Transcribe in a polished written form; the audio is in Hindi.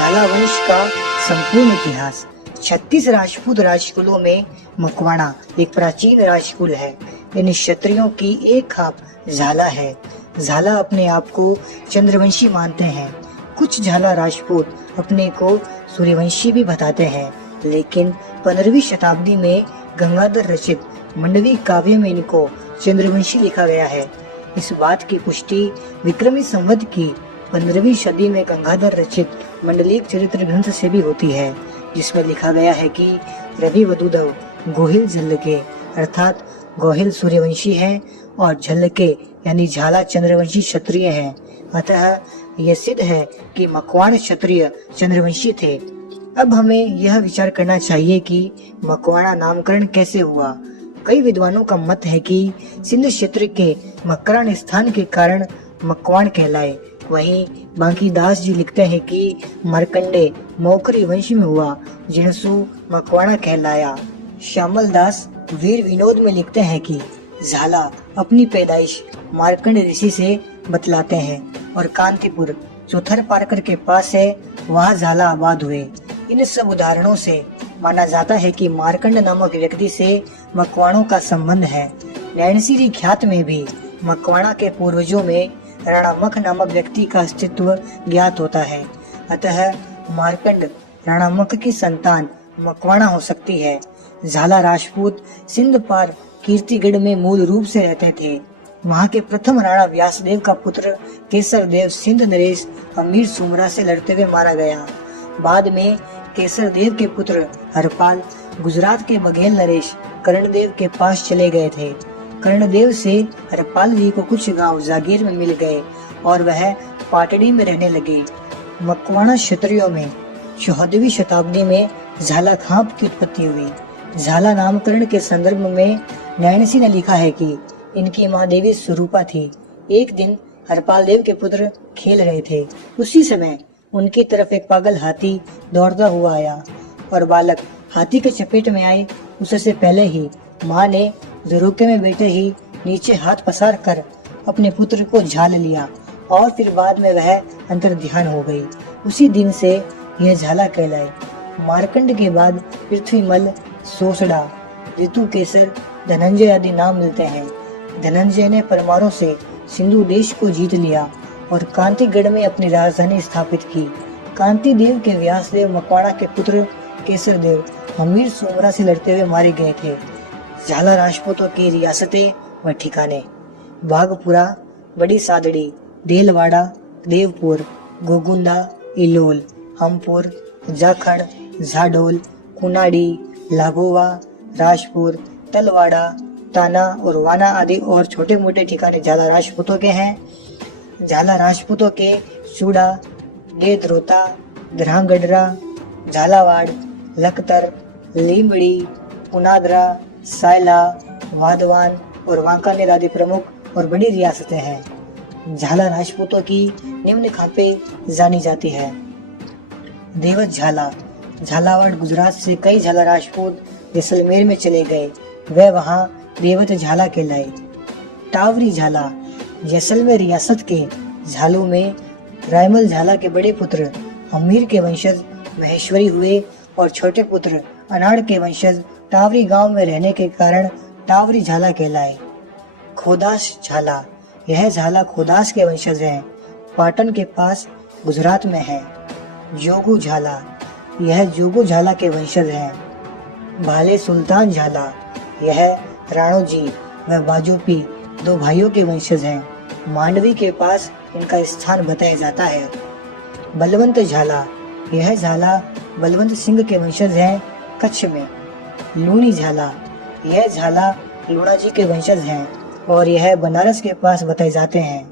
झाला वंश का संपूर्ण इतिहास। 36 राजपूत राजकुलों में मकवाणा एक प्राचीन राजकुल है। इन क्षत्रियों की एक खाप झाला है। झाला अपने आप को चंद्रवंशी मानते हैं। कुछ झाला राजपूत अपने को सूर्यवंशी भी बताते हैं, लेकिन 15वीं शताब्दी में गंगाधर रचित मंडवी काव्य में इनको चंद्रवंशी लिखा गया है। इस बात की पुष्टि विक्रमी संवत की 15वीं सदी में गंगाधर रचित मंडलिक चरित्र ग्रंथ से भी होती है, जिसमें लिखा गया है कि रवि वधुदव गोहिल झल्लके अर्थात गोहिल सूर्यवंशी हैं और झल्लके यानी झाला चंद्रवंशी क्षत्रिय हैं। अतः यह सिद्ध है कि मकवाण क्षत्रिय चंद्रवंशी थे। अब हमें यह विचार करना चाहिए कि मकवाणा नामकरण कैसे हुआ। कई विद्वानों का मत है कि सिंध क्षेत्र के मकरान स्थान के कारण मकवाण कहलाए। वहीं बांकी दास जी लिखते हैं कि मार्कंडे मौखरी वंश में हुआ, जिनसु मकवाणा कहलाया। श्यामल दास वीर विनोद में लिखते हैं कि झाला अपनी पैदाइश मार्कंड ऋषि से बतलाते हैं और कांतिपुर जो थर पारकर के पास है वहाँ झाला आबाद हुए। इन सब उदाहरणों से माना जाता है कि मार्कंड नामक व्यक्ति से मकवाणों का संबंध है। नैनसीरी ख्यात में भी मकवाणा के पूर्वजों में राणा मख नामक व्यक्ति का अस्तित्व ज्ञात होता है। अतः मार्कंड राणा मख की संतान मकवाणा हो सकती है। झाला राजपूत सिंध पार कीर्तिगढ़ में मूल रूप से रहते थे। वहाँ के प्रथम राणा व्यासदेव का पुत्र केसर देव सिंध नरेश अमीर सुमरा से लड़ते हुए मारा गया। बाद में केसर देव के पुत्र हरपाल गुजरात के बघेल नरेश कर्णदेव के पास चले गए थे। कर्णदेव से हरपाल जी को कुछ गांव जागीर में मिल गए और वह पाटड़ी में रहने लगे। मकवाणा क्षत्रियों में 14वीं शताब्दी में झाला खाप की उत्पत्ति हुई। झाला नामकरण के संदर्भ में नैनसी ने लिखा है कि इनकी माँ देवी स्वरूपा थी। एक दिन हरपाल देव के पुत्र खेल रहे थे। उसी समय उनकी तरफ एक पागल हाथी दौड़ता हुआ आया और बालक हाथी के चपेट में आए उससे पहले ही माँ ने झरोके में बैठे ही नीचे हाथ पसार कर अपने पुत्र को झाल लिया और फिर बाद में वह अंतर ध्यान हो गई। उसी दिन से यह झाला कहलाए। मार्कंड के बाद पृथ्वीमल, सोसड़ा, ऋतु केसर, धनंजय आदि नाम मिलते हैं। धनंजय ने परमारों से सिंधु देश को जीत लिया और कांतिगढ़ में अपनी राजधानी स्थापित की। कांति देव के व्यासदेव मकवाणा के पुत्र केसर देव हमीर सोमरा से लड़ते हुए मारे गए थे। झाला राजपूतों की रियासतें व ठिकाने: बाघपुरा, बड़ी सादड़ी, देलवाड़ा, देवपुर, गोगुंदा, इलोल, हमपुर, जाखड़, झाडोल, कुनाडी, लाभोवा, राजपुर, तलवाड़ा, ताना और वाना आदि और छोटे मोटे ठिकाने झाला राजपूतों के हैं। झाला राजपूतों के चूड़ा, गेदरोता, धरांगड्रा, झालावाड़, लखतर, लीमड़ी, पुनादरा, सायला, वाधवान और वांकानेर आदि प्रमुख और बड़ी रियासतें हैं। झाला राजपूतों की निम्न खापें जानी जाती है। देवत झाला: झालावाड़ गुजरात से कई झाला राजपूत जैसलमेर में चले गए। वह वहाँ देवत झाला कहलाए। टावरी झाला: जैसलमेर रियासत के झालू में रायमल झाला के बड़े पुत्र हमीर के वंशज महेश्वरी हुए और छोटे पुत्र अनाड़ के वंशज टावरी गांव में रहने के कारण टावरी झाला कहलाए। खोदास झाला: यह झाला खोदास के वंशज हैं। पाटन के पास गुजरात में है। जोगू झाला: यह जोगू झाला के वंशज हैं। भाले सुल्तान झाला: यह राणोजी व बाजोपी दो भाइयों के वंशज हैं। मांडवी के पास इनका स्थान बताया जाता है। बलवंत झाला: यह झाला बलवंत सिंह के वंशज हैं, कच्छ में। लूणी झाला: यह झाला लूणा जी के वंशज हैं और यह बनारस के पास बताए जाते हैं।